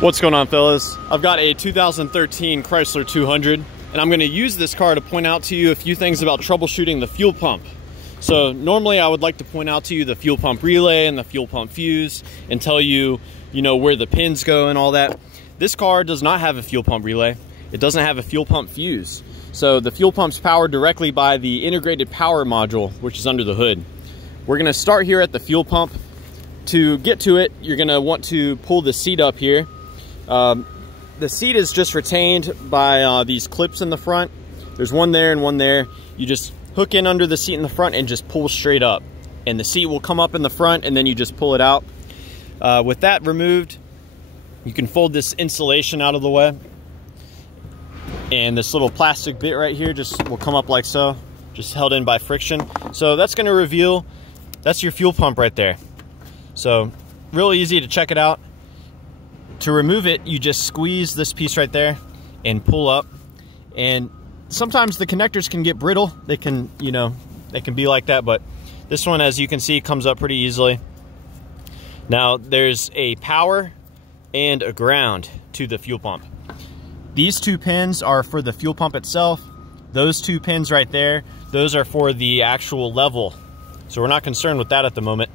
What's going on, fellas? I've got a 2013 Chrysler 200, and I'm going to use this car to point out to you a few things about troubleshooting the fuel pump. So normally I would like to point out to you the fuel pump relay and the fuel pump fuse and tell you, where the pins go and all that. This car does not have a fuel pump relay. It doesn't have a fuel pump fuse. So the fuel pump's powered directly by the integrated power module, which is under the hood. We're going to start here at the fuel pump. To get to it, you're going to want to pull the seat up here. The seat is just retained by these clips in the front. There's one there and one there. You just hook in under the seat in the front and just pull straight up. And the seat will come up in the front and then you just pull it out. With that removed, you can fold this insulation out of the way. And this little plastic bit right here just will come up like so, just held in by friction. So that's going to reveal, that's your fuel pump right there. So real easy to check it out. To remove it, you just squeeze this piece right there and pull up. And sometimes the connectors can get brittle. They can, they can be like that, but this one, as you can see, comes up pretty easily. Now, there's a power and a ground to the fuel pump. These two pins are for the fuel pump itself. Those two pins right there, those are for the actual level. So we're not concerned with that at the moment.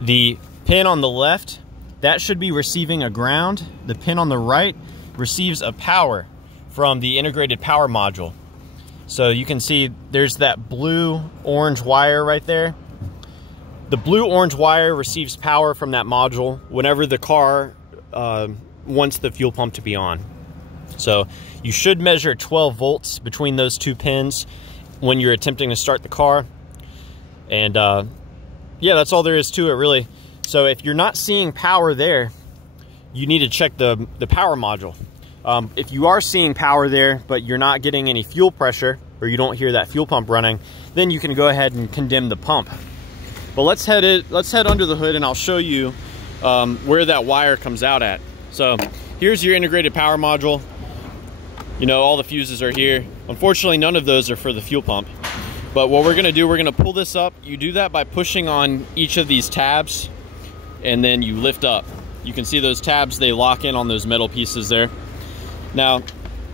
The pin on the left, that should be receiving a ground. The pin on the right receives a power from the integrated power module. So you can see there's that blue-orange wire right there. The blue-orange wire receives power from that module whenever the car wants the fuel pump to be on. So you should measure 12 volts between those two pins when you're attempting to start the car. And yeah, that's all there is to it, really. So if you're not seeing power there, you need to check the power module. If you are seeing power there, but you're not getting any fuel pressure, or you don't hear that fuel pump running, then you can go ahead and condemn the pump. But let's head under the hood and I'll show you where that wire comes out at. So here's your integrated power module. All the fuses are here. Unfortunately, none of those are for the fuel pump. But what we're gonna do, we're gonna pull this up. You do that by pushing on each of these tabs and then you lift up. You can see those tabs, they lock in on those metal pieces there. Now,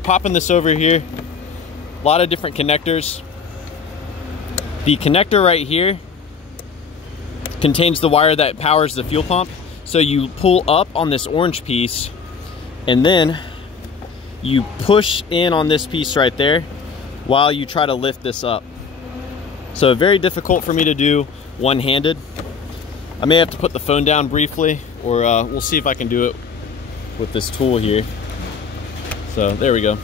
popping this over here, a lot of different connectors. The connector right here contains the wire that powers the fuel pump. So you pull up on this orange piece and then you push in on this piece right there while you try to lift this up. So very difficult for me to do one-handed. I may have to put the phone down briefly, or we'll see if I can do it with this tool here. So there we go.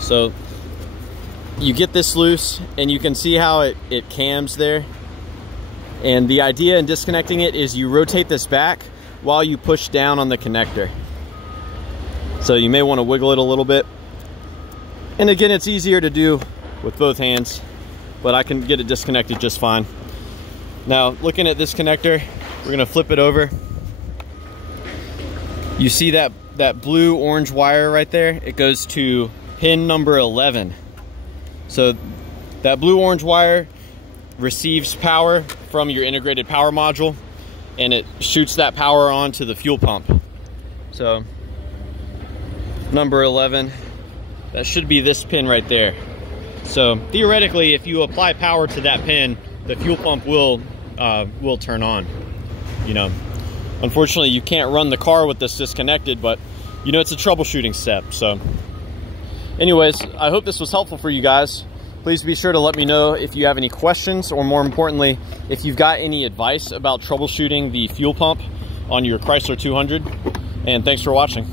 So you get this loose and you can see how it cams there. And the idea in disconnecting it is you rotate this back while you push down on the connector. So you may want to wiggle it a little bit. And again, it's easier to do with both hands, but I can get it disconnected just fine. Now, looking at this connector, we're gonna flip it over. You see that blue-orange wire right there? It goes to pin number 11. So that blue-orange wire receives power from your integrated power module, and it shoots that power onto the fuel pump. So number 11, that should be this pin right there. So theoretically, if you apply power to that pin, the fuel pump will turn on. Unfortunately, you can't run the car with this disconnected, but it's a troubleshooting step. So anyways, I hope this was helpful for you guys. Please be sure to let me know if you have any questions, or more importantly, if you've got any advice about troubleshooting the fuel pump on your Chrysler 200. And thanks for watching.